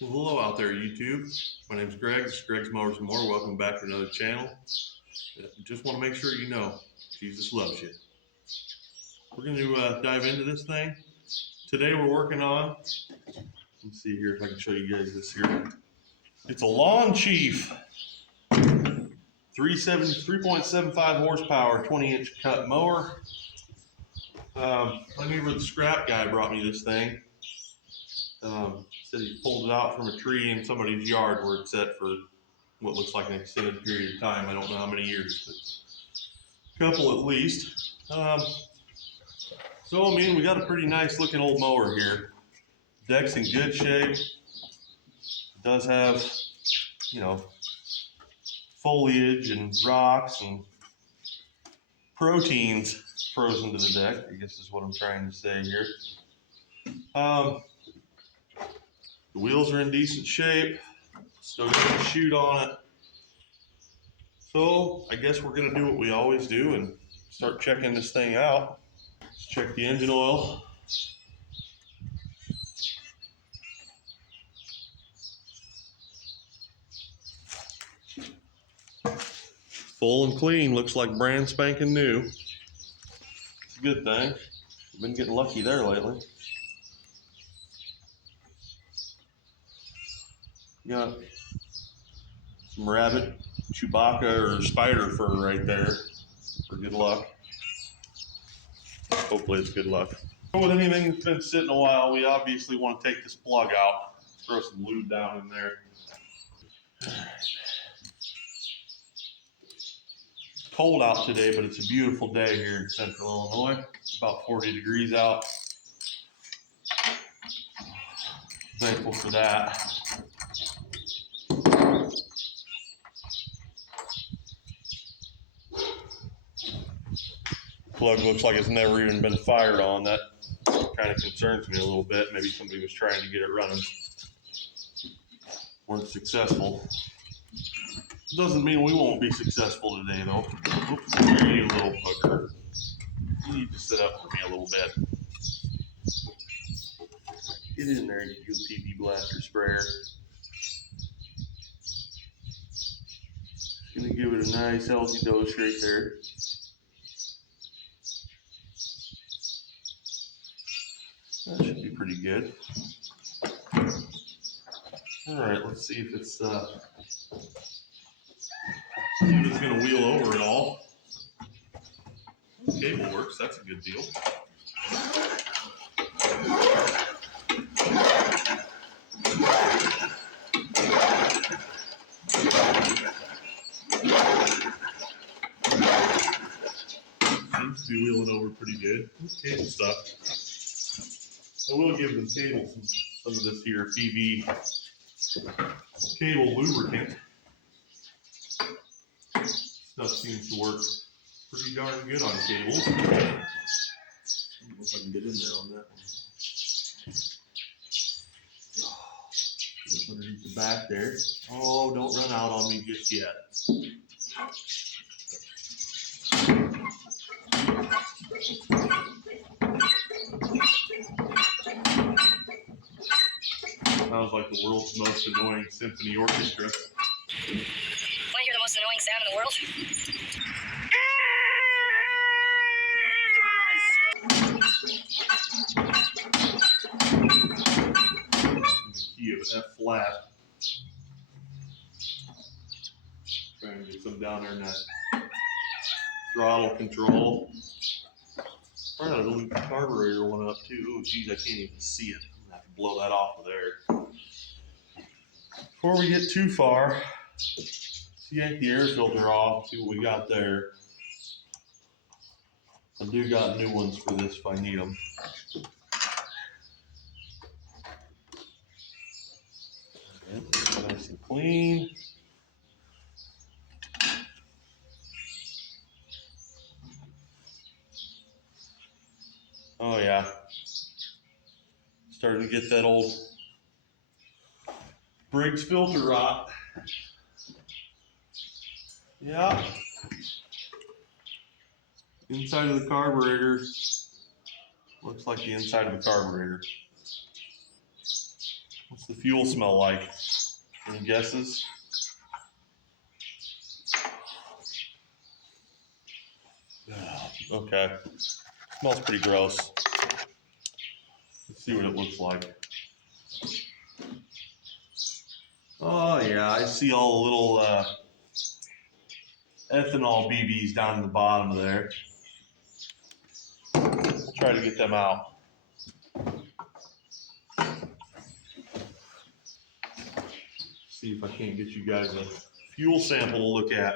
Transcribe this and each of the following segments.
Well, hello out there, YouTube. My name's Greg. This is Greg's Mowers and More. Welcome back to another channel. Just want to make sure you know Jesus loves you. We're going to dive into this thing. Today we're working on, let's see here if I can show you guys this here. It's a Lawn Chief 3.75 horsepower, 20-inch cut mower. I remember the scrap guy brought me this thing. Said he pulled it out from a tree in somebody's yard where it's set for what looks like an extended period of time. I don't know how many years, but a couple at least. So I mean, we got a pretty nice looking old mower here. Deck's in good shape. It does have, you know, foliage and rocks and proteins frozen to the deck, I guess is what I'm trying to say here. The wheels are in decent shape. Still got a chute on it. So I guess we're gonna do what we always do and start checking this thing out. Let's check the engine oil. Full and clean, looks like brand spanking new. It's a good thing. I've been getting lucky there lately. Got some rabbit, Chewbacca, or spider fur right there for good luck. Hopefully it's good luck. With anything that's been sitting a while, we obviously want to take this plug out. Throw some lube down in there. It's cold out today, but it's a beautiful day here in central Illinois. It's about 40 degrees out. Thankful for that. Plug looks like it's never even been fired on. That kind of concerns me a little bit. Maybe somebody was trying to get it running. Weren't successful. Doesn't mean we won't be successful today, though. Oops, you little bugger. You need to sit up for me a little bit. Get in there, you PB blaster sprayer. Gonna give it a nice healthy dose right there. That should be pretty good. All right, let's see if it's gonna wheel over at all. Cable works, that's a good deal. Seems to be wheeling over pretty good. Cable stuff. I will give the cable some of this here PV cable lubricant. Stuff seems to work pretty darn good on cables. I don't know if I can get in there on that one. Get up underneath the back there. Oh, don't run out on me just yet. Sounds like the world's most annoying symphony orchestra. Want to hear the most annoying sound in the world? The key of F flat. Trying to get some down there in that throttle control. Probably gotta leave the carburetor one up too. Oh geez, I can't even see it. I'm gonna have to blow that off of there. Before we get too far, let's yank the air filter off, see what we got there. I do got new ones for this if I need them. Nice and clean. Oh yeah. Starting to get that old Briggs filter rot. Yeah. Inside of the carburetor looks like the inside of the carburetor. What's the fuel smell like? Any guesses? Okay. Smells pretty gross. Let's see what it looks like. Oh yeah, I see all the little ethanol BBs down in the bottom of there. We'll try to get them out. See if I can't get you guys a fuel sample to look at.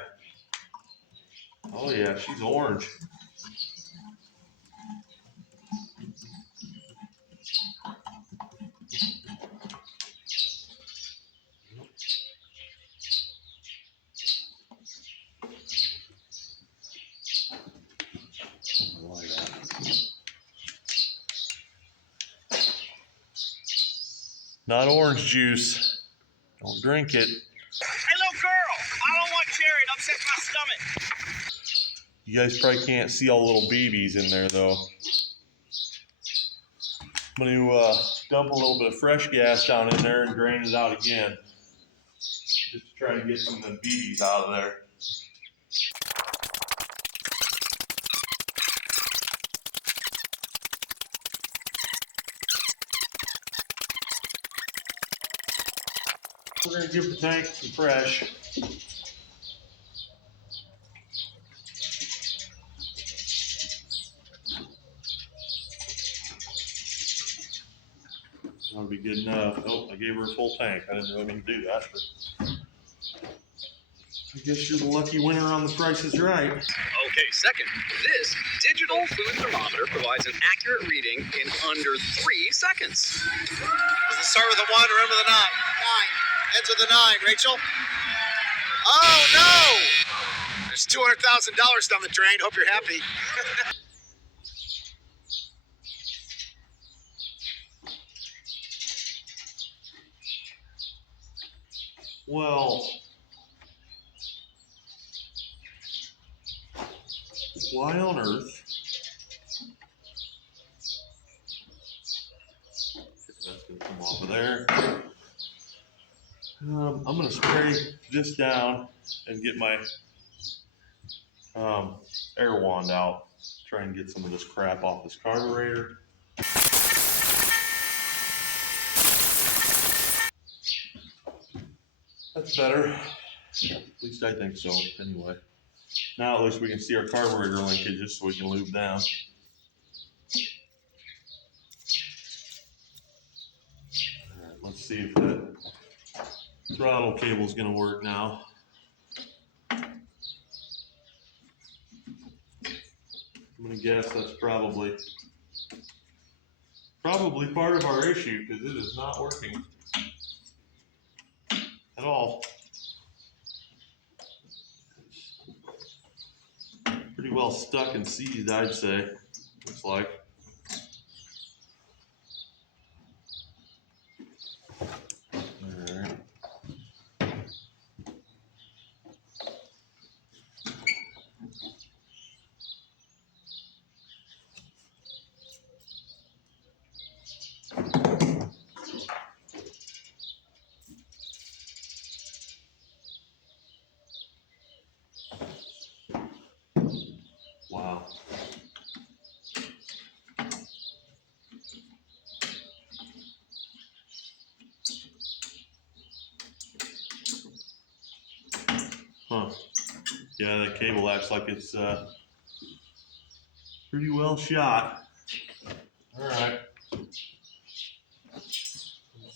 Oh yeah, she's orange. Not orange juice. Don't drink it. Hey, little girl, I don't want cherry. It upsets my stomach. You guys probably can't see all the little BBs in there though. I'm gonna dump a little bit of fresh gas down in there and drain it out again. Just to try to get some of the BBs out of there. We're gonna give the tank some fresh. That'll be good enough. Oh, I gave her a full tank. I didn't really mean to do that, but I guess you're the lucky winner on the Price is Right. Okay, second, this digital food thermometer provides an accurate reading in under 3 seconds. Does it start with a 1 or end with a 9? 9. Ends with a 9, Rachel. Oh, no! There's $200,000 down the drain. Hope you're happy. Well, why on earth? That's gonna come off of there. I'm gonna spray this down and get my air wand out. Try and get some of this crap off this carburetor. That's better. At least I think so, anyway. Now at least we can see our carburetor linkages so we can lube down. Alright, let's see if that throttle cable is going to work now. I'm going to guess that's probably part of our issue because it is not working at all. Pretty well stuck and seized, I'd say. Looks like. Alright. Wow. Huh. Yeah, that cable acts like it's pretty well shot. Alright. Let's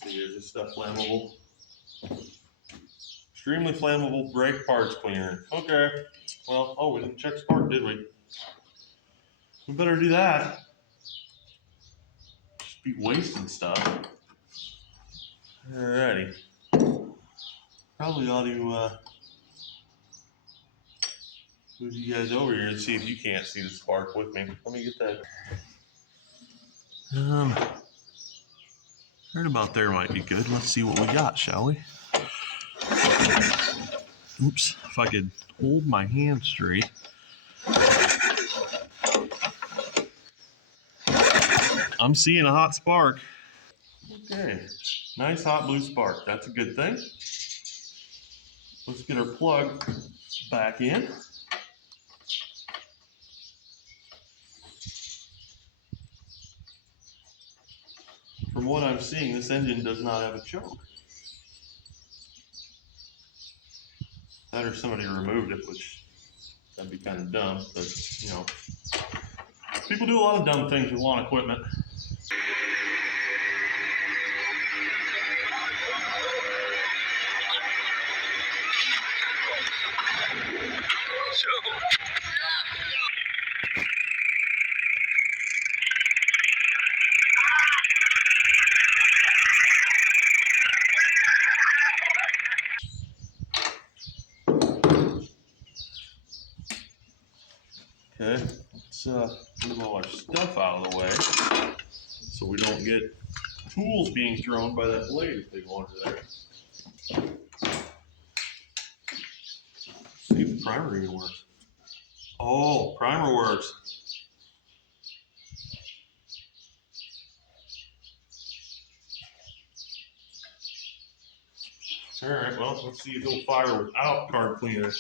see, is this stuff flammable? Extremely flammable brake parts cleaner. Okay. Well, oh, we didn't check spark, did we? We better do that. Just be wasting stuff. Alrighty. Probably ought to move you guys over here and see if you can't see the spark with me. Let me get that. Right about there might be good. Let's see what we got, shall we? Oops, if I could hold my hand straight. I'm seeing a hot spark. Okay, nice hot blue spark. That's a good thing. Let's get our plug back in. From what I'm seeing, this engine does not have a choke. That or somebody removed it, which that'd be kind of dumb, but you know, people do a lot of dumb things with lawn equipment. Okay, let's move all our stuff out of the way so we don't get tools being thrown by that blade if they go under there. See if the primer even works. Oh, primer works. All right, well, let's see if it'll fire without carb cleaner.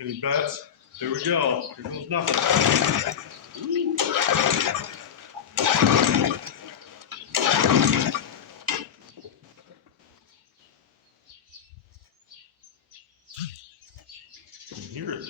Any bets? There we go. Here goes nothing. Ooh. You can hear it.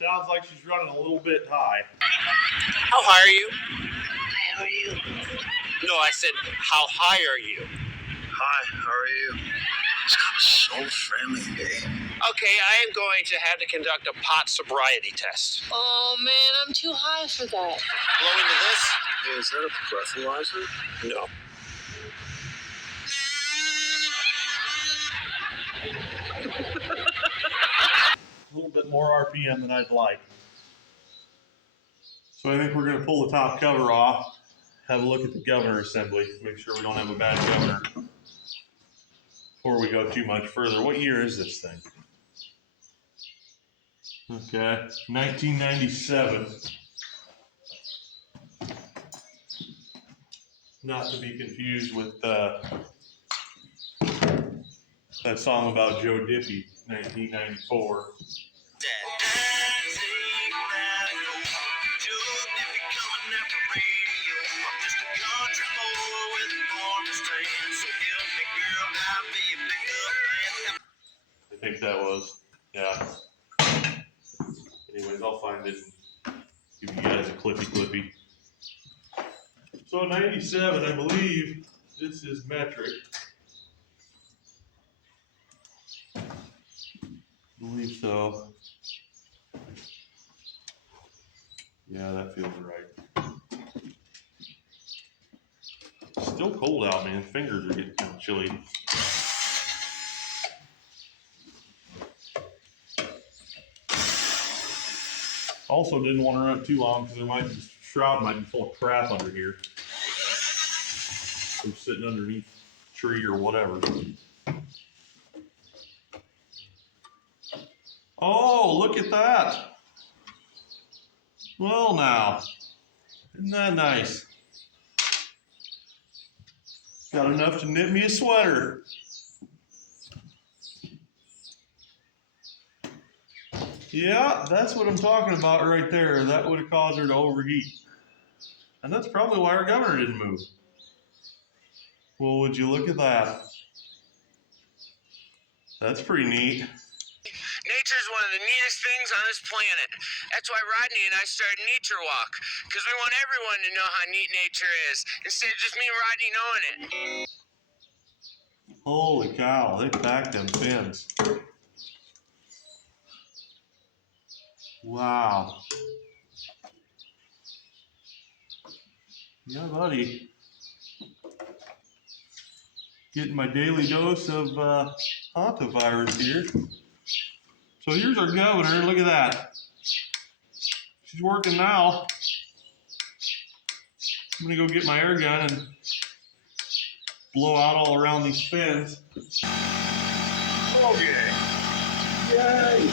Sounds like she's running a little bit high. How high are you? How are you? No, I said, how high are you? Hi, how are you? So friendly today. Okay, I am going to have to conduct a pot sobriety test. Oh man, I'm too high for that. Blow into this? Hey, is that a breathalyzer? No. A little bit more RPM than I'd like. So I think we're gonna pull the top cover off, have a look at the governor assembly, make sure we don't have a bad governor before we go too much further. What year is this thing? Okay, 1997. Not to be confused with that song about Joe Diffie, 1994. I think that was, yeah. Anyways, I'll find it and give you guys a clippy. So 97, I believe this is metric. I believe so. Yeah, that feels right. Still cold out, man. Fingers are getting kind of chilly. Also didn't want to run it too long because the shroud might be full of crap under here. From sitting underneath a tree or whatever. Oh, look at that. Well now, isn't that nice? Got enough to knit me a sweater. Yeah, that's what I'm talking about right there. That would have caused her to overheat. And that's probably why her governor didn't move. Well, would you look at that? That's pretty neat. Nature's one of the neatest things on this planet. That's why Rodney and I started Nature Walk, because we want everyone to know how neat nature is, instead of just me and Rodney knowing it. Holy cow, they packed them fins. Wow. Yeah, buddy. Getting my daily dose of hantavirus here. So here's our governor. Look at that. She's working now. I'm gonna go get my air gun and blow out all around these fins. Okay. Yay!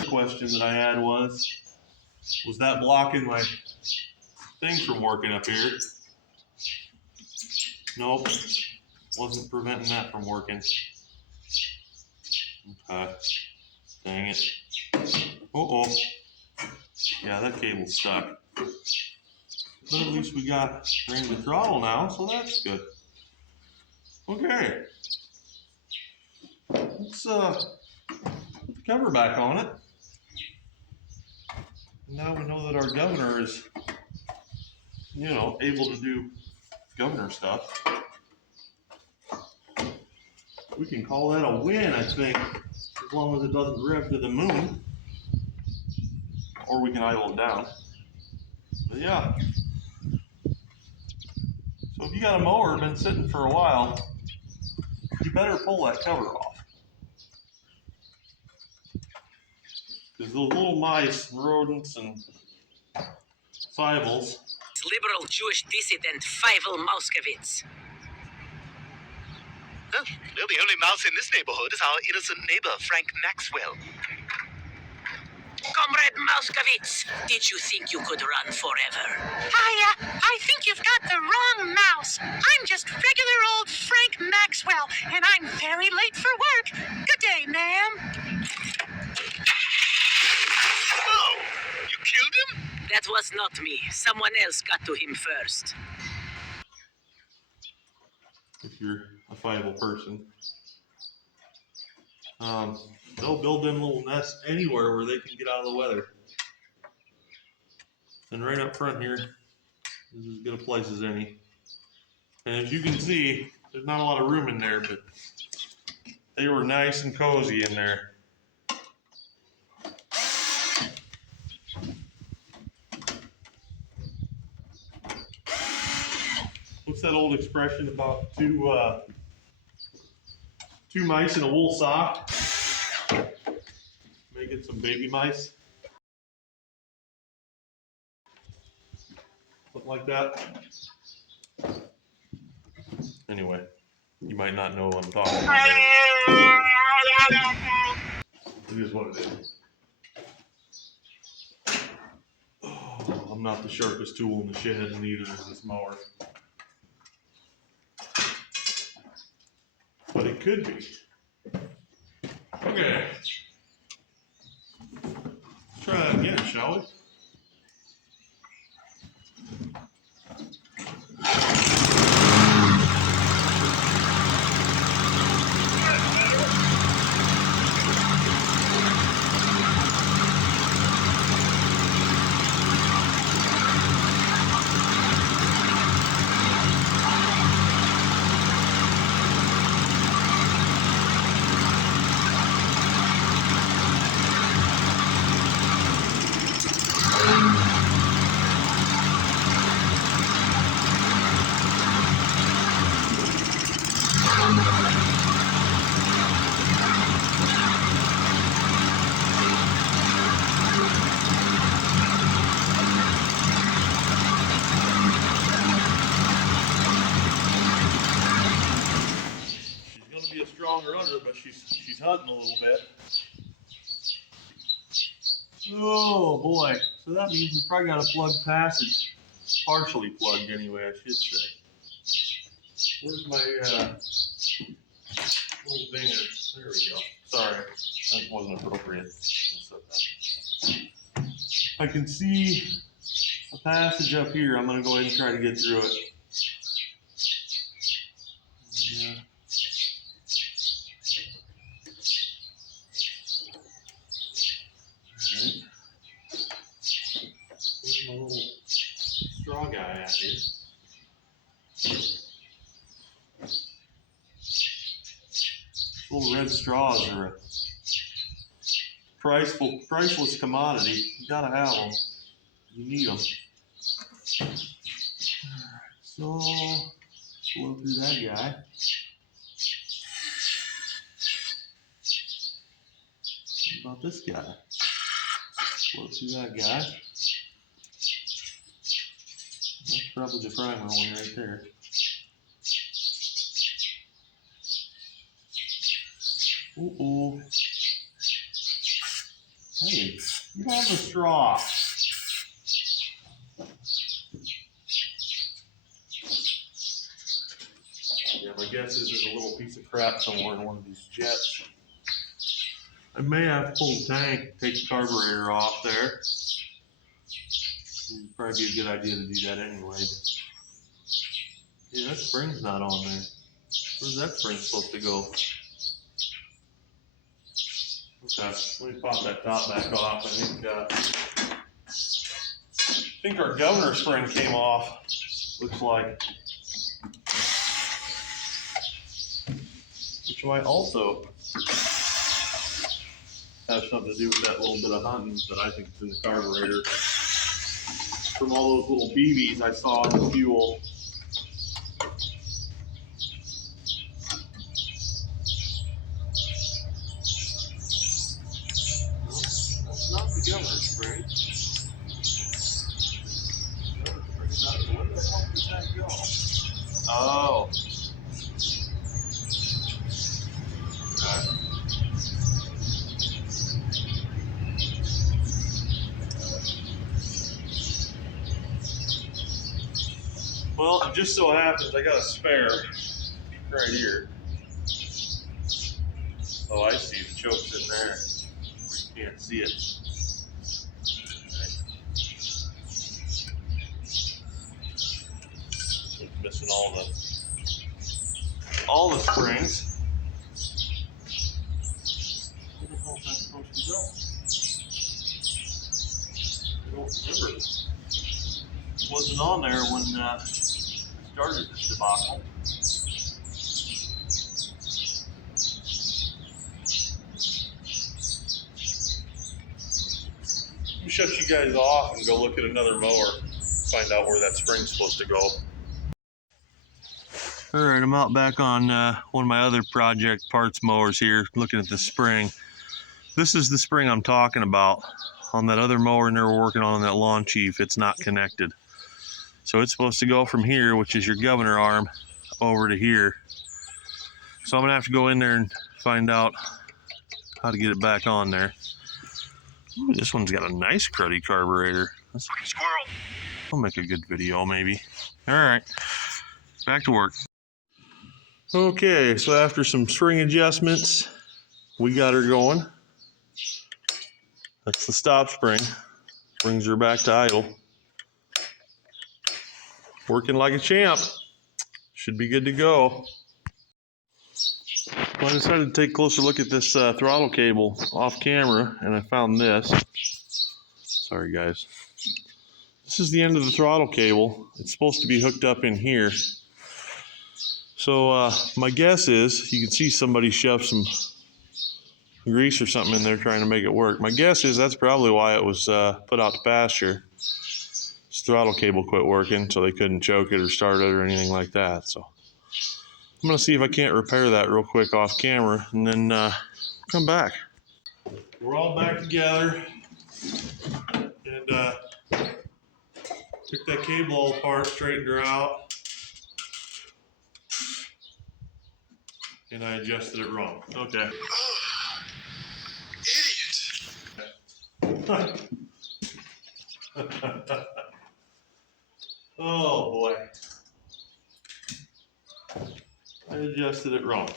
The question that I had was that blocking my thing from working up here? Nope, wasn't preventing that from working. Okay, dang it. Uh-oh. Yeah, that cable's stuck. But at least we got ring the throttle now, so that's good. Okay. Let's put the cover back on it. Now we know that our governor is, able to do governor stuff. We can call that a win, I think, as long as it doesn't rev to the moon. Or we can idle it down. But yeah. So if you got a mower been sitting for a while, you better pull that cover off. Because those little mice, rodents, and fivals. Liberal Jewish dissident Fievel Mouskowitz. Well, the only mouse in this neighborhood is our innocent neighbor, Frank Maxwell. Comrade Mouskowitz, did you think you could run forever? I think you've got the wrong mouse. I'm just regular old Frank Maxwell, and I'm very late for work. Good day, ma'am. Oh, you killed him? That was not me. Someone else got to him first. If you're a fiveable person. They'll build them little nests anywhere where they can get out of the weather. And right up front here is as good a place as any. And as you can see, there's not a lot of room in there, but they were nice and cozy in there. What's that old expression about two mice in a wool sock? Making some baby mice. Something like that. Anyway, you might not know what I'm talking about. It is what it is. Oh, I'm not the sharpest tool in the shed, and neither is this mower. But it could be. Okay. Let's try that again, shall we? Be a strong runner, but she's hunting a little bit. Oh boy! So that means we probably got a plugged passage, partially plugged anyway, I should say. Where's my little dinger? There we go. Sorry, that wasn't appropriate. I can see a passage up here. I'm gonna go ahead and try to get through it. red straws are a priceless commodity. You gotta have them. You need them. So, blow through that guy. What about this guy? Blow through that guy. That's probably the primer one right there. Uh-oh. Hey, you have the straw. Yeah, my guess is there's a little piece of crap somewhere in one of these jets. I may have to pull the tank, take the carburetor off there. It'd probably be a good idea to do that anyway. Yeah, that spring's not on there. Where's that spring supposed to go? Okay, let me pop that top back off. I think our governor spring came off. Looks like. Which might also have something to do with that little bit of hunting that I think is in the carburetor. From all those little BBs I saw in the fuel. That's not the governor spring. Where the hell does that go? Oh. Okay. Well, it just so happens I got a spare right here. Oh, I see. The choke's in there. You can't see it. Okay. It's missing all the springs. Where the hell is that supposed to go? I don't remember. It wasn't on there when I started this debacle. Let me shut you guys off and go look at another mower, find out where that spring's supposed to go. All right, I'm out back on one of my other project parts mowers here, looking at the spring. This is the spring I'm talking about. On that other mower they were working on that Lawn Chief, it's not connected. So it's supposed to go from here, which is your governor arm, over to here. So I'm gonna have to go in there and find out how to get it back on there. Ooh, this one's got a nice cruddy carburetor. Squirrel. I'll make a good video maybe. All right, back to work. Okay, so after some spring adjustments, we got her going. That's the stop spring. Brings her back to idle. Working like a champ. Should be good to go. Well, I decided to take a closer look at this throttle cable off camera, and I found this. Sorry, guys. This is the end of the throttle cable. It's supposed to be hooked up in here. So my guess is you can see somebody shove some grease or something in there trying to make it work. My guess is that's probably why it was put out to pasture. This throttle cable quit working, so they couldn't choke it or start it or anything like that. So I'm gonna see if I can't repair that real quick off camera and then come back. We're all back together and took that cable all apart, straightened her out. And I adjusted it wrong. Okay. Idiot. Oh boy. I adjusted it wrong.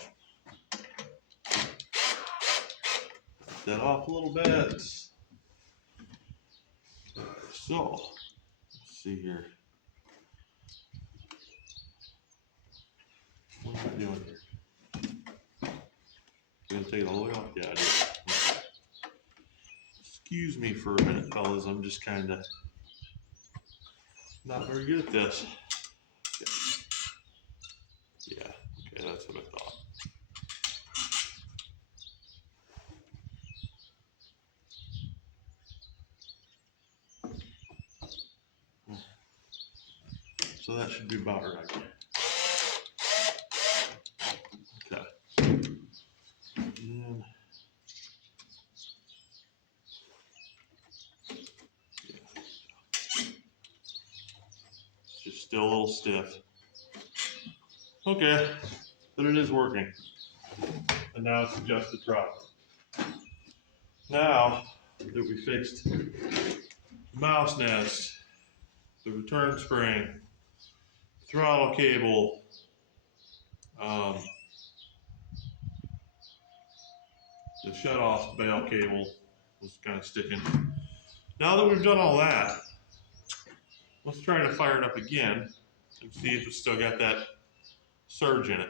That off a little bit. So, let's see here. What am I doing here? Gonna take it all the way off? Yeah, I did. Excuse me for a minute, fellas. I'm just kind of not very good at this. Okay. Yeah, okay, that's what I thought. So that should be about right. Okay. And then, just still a little stiff. Okay, but it is working. And now it's adjusted properly. Now that we fixed the mouse nest, the return spring, throttle cable, the shut-off bail cable was kind of sticking. Now that we've done all that, let's try to fire it up again and see if it's still got that surge in it.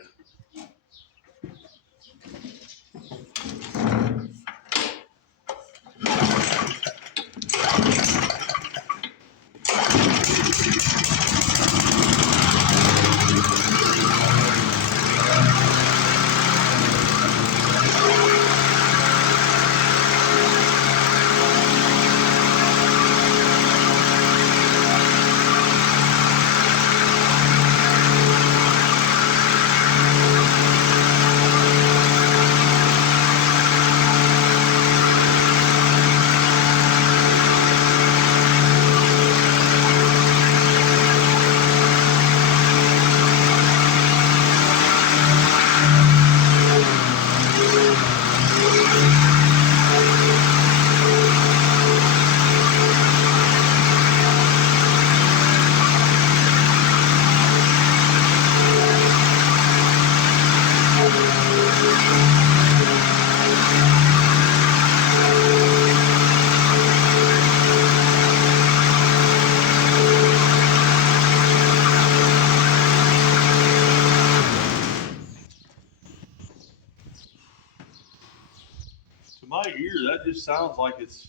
To my ear, that just sounds like it's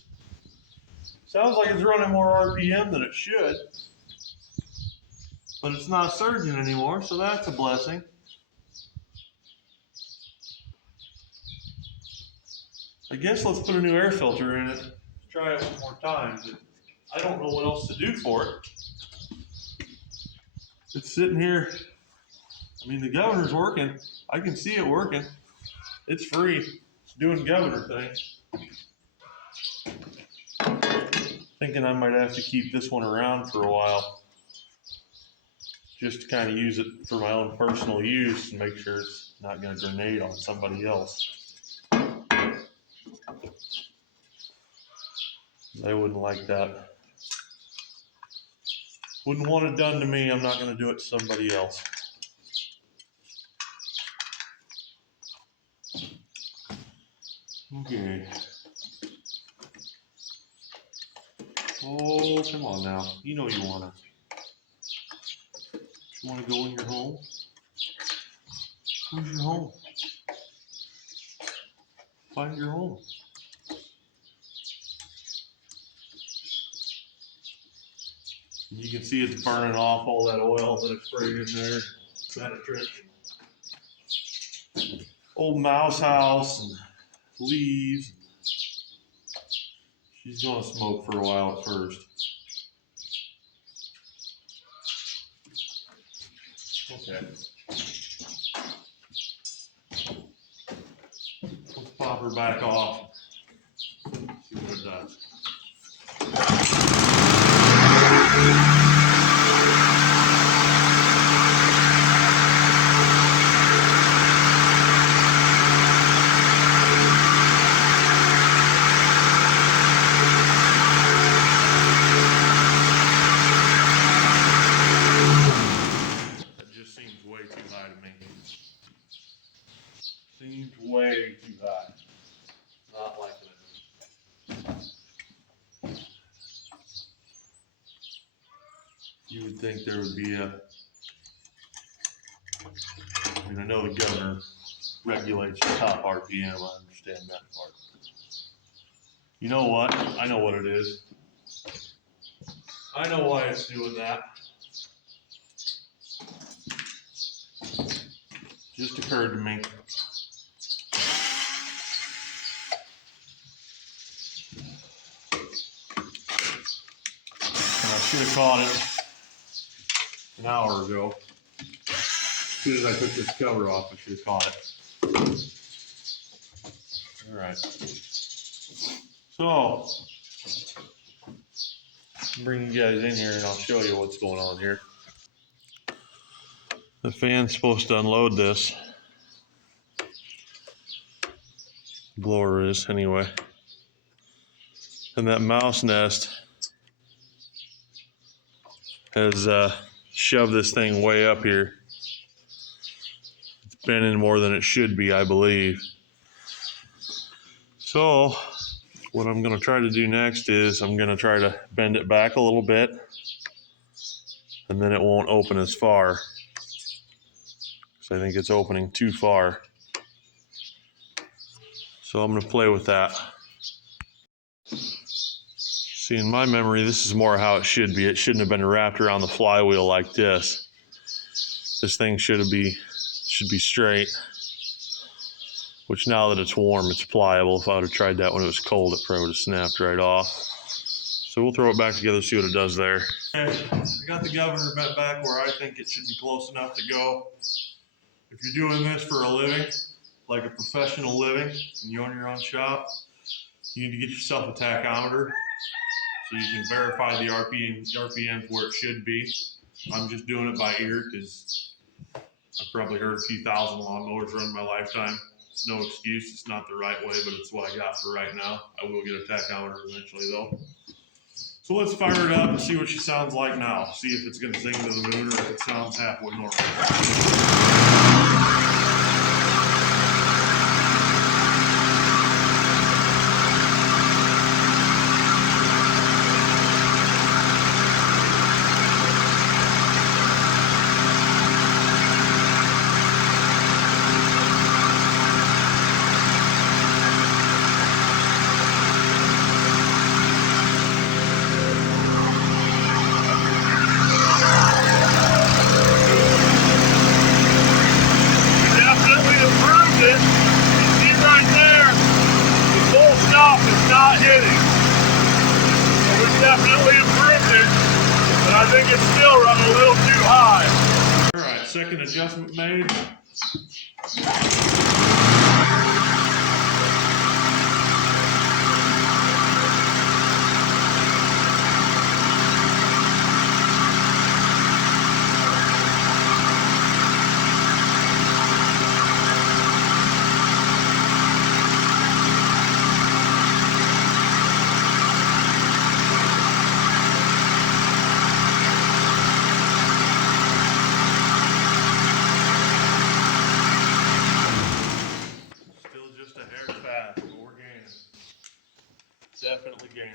running more RPM than it should. But it's not surging anymore, so that's a blessing. I guess let's put a new air filter in it. Let's try it one more time, but I don't know what else to do for it. It's sitting here. I mean, the governor's working. I can see it working. It's free. It's doing governor things. Thinking I might have to keep this one around for a while, just to kind of use it for my own personal use and make sure it's not going to grenade on somebody else. They wouldn't like that. Wouldn't want it done to me. I'm not going to do it to somebody else. Okay. Oh, come on now. You know you wanna go in your home? Where's your home? Find your home. You can see it's burning off all that oil that I sprayed in there. Penetrant. Old mouse house and leaves. She's gonna smoke for a while at first. Okay. Let's pop her back off. See what it does. That just seems way too high to me. Seems way too high. Not liking it. You would think there would be I mean, I know the governor regulates the top RPM, I understand that part. You know what? I know what it is. I know why it's doing that. Just occurred to me. And I should have caught it. an hour ago. As soon as I took this cover off, I should have caught it. All right. So, bring you guys in here and I'll show you what's going on here. The fan's supposed to unload this. Blower is, anyway. And that mouse nest has shoved this thing way up here. It's bending more than it should be, I believe. So, what I'm gonna try to do next is I'm gonna try to bend it back a little bit, and then it won't open as far. So I think it's opening too far. So I'm gonna play with that. See, in my memory, this is more how it should be. It shouldn't have been wrapped around the flywheel like this. This thing should be straight. Which now that it's warm, it's pliable. If I would have tried that when it was cold, it probably would have snapped right off. So we'll throw it back together, see what it does there. Okay, I got the governor bent back where I think it should be close enough to go. If you're doing this for a living, like a professional living, and you own your own shop, you need to get yourself a tachometer so you can verify the RPMs where it should be. I'm just doing it by ear because I've probably heard a few thousand lawnmowers run in my lifetime. It's no excuse, it's not the right way, but it's what I got for right now. I will get a tachometer eventually though. So let's fire it up and see what she sounds like now. See if it's gonna sing to the moon or if it sounds halfway normal. Second adjustment made. Definitely gaining.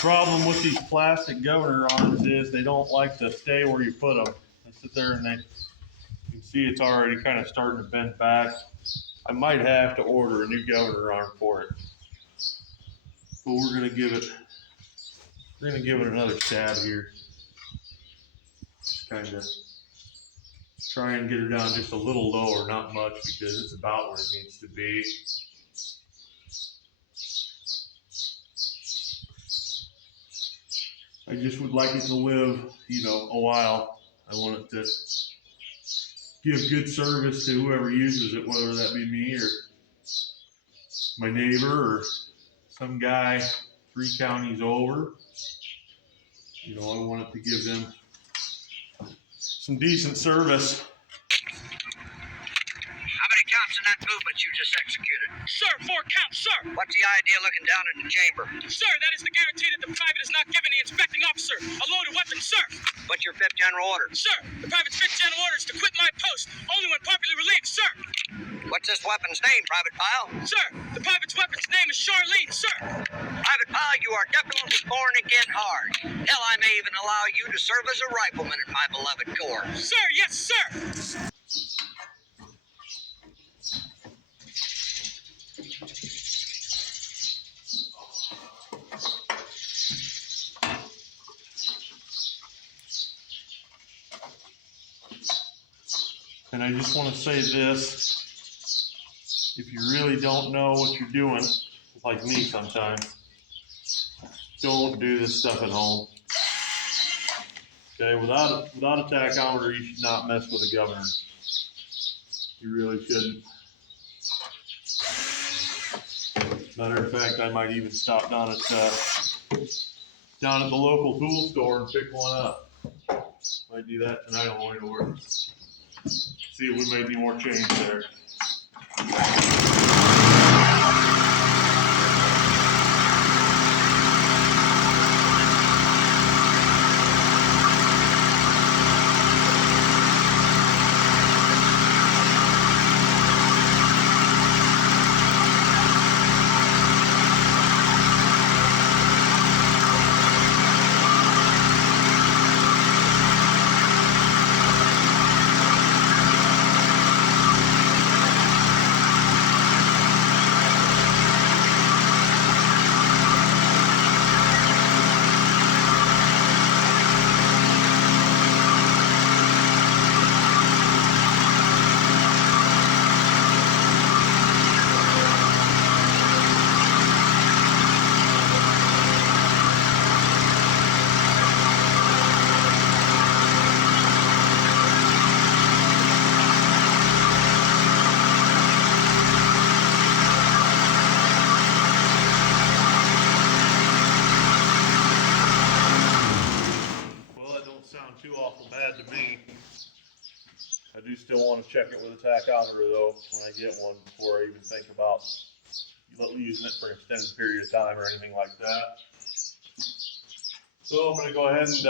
Problem with these plastic governor arms is they don't like to stay where you put them. They sit there and you can see it's already kind of starting to bend back. I might have to order a new governor arm for it. But we're gonna give it another stab here. Just kind of try and get her down just a little lower, not much, because it's about where it needs to be. I just would like it to live, a while. I want it to give good service to whoever uses it, whether that be me or my neighbor or some guy 3 counties over. I want it to give them some decent service. How many counts in that movement you just executed? Sir, 4 counts, sir. What's the idea looking down in the chamber? Sir, that is the guarantee that the private is not giving the inspecting officer a loaded weapon, sir. What's your 5th general order? Sir, the private's 5th general order is to quit my post only when properly relieved, sir. What's this weapon's name, Private Pyle? Sir, the private's weapon's name is Charlene, sir. Private Pyle, you are definitely born again hard. Hell, I may even allow you to serve as a rifleman in my beloved corps. Sir, yes, sir. And I just want to say this, if you really don't know what you're doing, like me sometimes, don't do this stuff at home. Okay, without a tachometer, you should not mess with a governor. You really shouldn't. Matter of fact, I might even stop down at the local tool store and pick one up. Might do that tonight on the way to work. See if we may be more change there. Too awful bad to me. I do still want to check it with a tachometer though when I get one before I even think about using it for an extended period of time or anything like that. So I'm going to go ahead and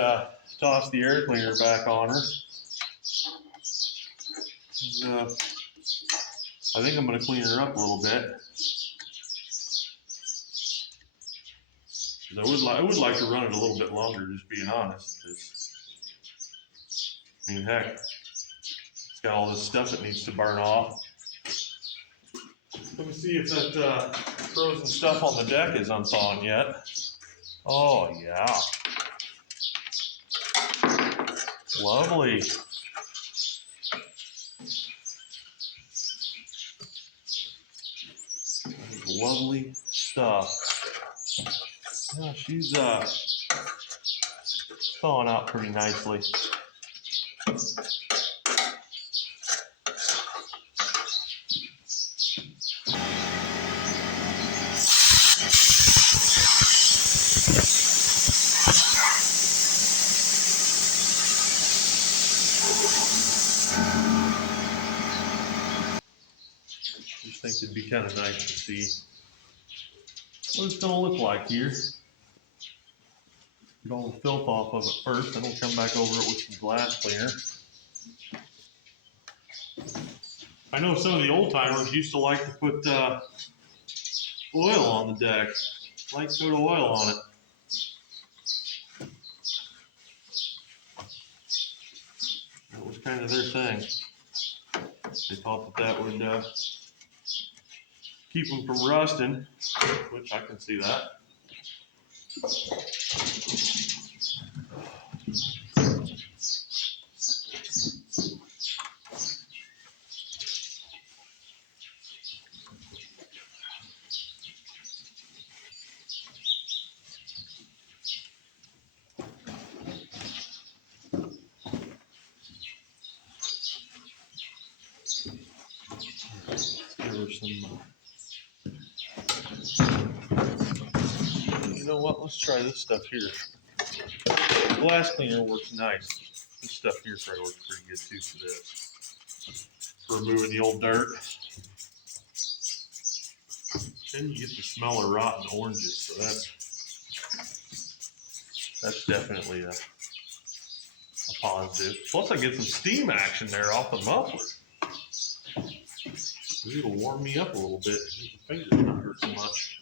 toss the air cleaner back on her. And, I think I'm going to clean her up a little bit. I would like to run it a little bit longer, just being honest. I mean, heck, it's got all this stuff that needs to burn off. Let me see if that frozen stuff on the deck is unthawing yet. Oh, yeah. Lovely. Lovely stuff. Yeah, she's thawing out pretty nicely. Just think it'd be kind of nice to see what it's gonna look like here. Get all the filth off of it first, then we'll come back over it with some glass cleaner. I know some of the old timers used to like to put oil on the deck, light soda oil on it. That was kind of their thing. They thought that would keep them from rusting, which I can see that. You know what? Let's try this stuff here. The glass cleaner works nice. This stuff here probably works pretty good too for this. For removing the old dirt. Then you get the smell of rotten oranges, so that's definitely a positive. Plus I get some steam action there off the muffler. It'll warm me up a little bit and make my fingers not hurt so much.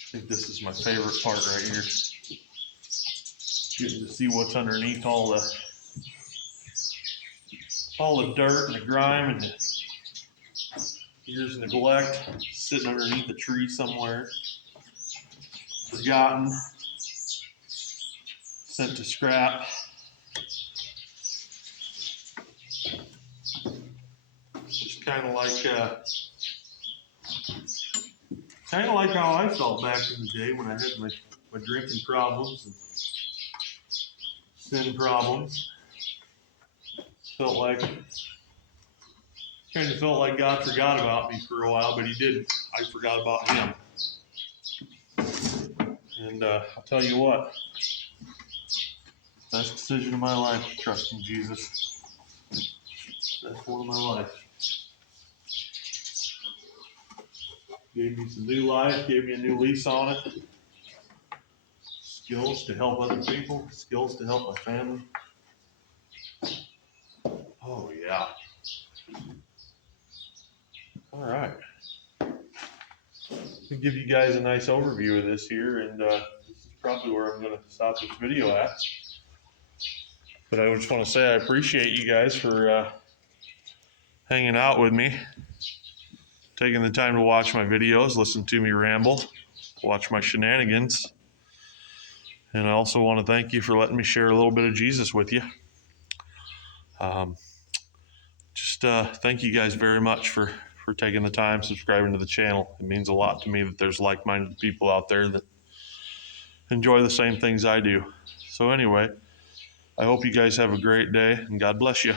I think this is my favorite part right here. Getting to see what's underneath all the dirt and the grime and Years of neglect, sitting underneath a tree somewhere, forgotten, sent to scrap. Just kind of like how I felt back in the day when I had my drinking problems and sin problems. Kind of felt like God forgot about me for a while, but He didn't. I forgot about Him. And I'll tell you what, best decision of my life, trusting Jesus. Best one of my life. Gave me some new life, gave me a new lease on it. Skills to help other people, skills to help my family. Oh, yeah. All right. To give you guys a nice overview of this here, and this is probably where I'm going to stop this video at. But I just want to say I appreciate you guys for hanging out with me, taking the time to watch my videos, listen to me ramble, watch my shenanigans. And I also want to thank you for letting me share a little bit of Jesus with you. Thank you guys very much for taking the time, subscribing to the channel. It means a lot to me that there's like-minded people out there that enjoy the same things I do. So anyway, I hope you guys have a great day, and God bless you.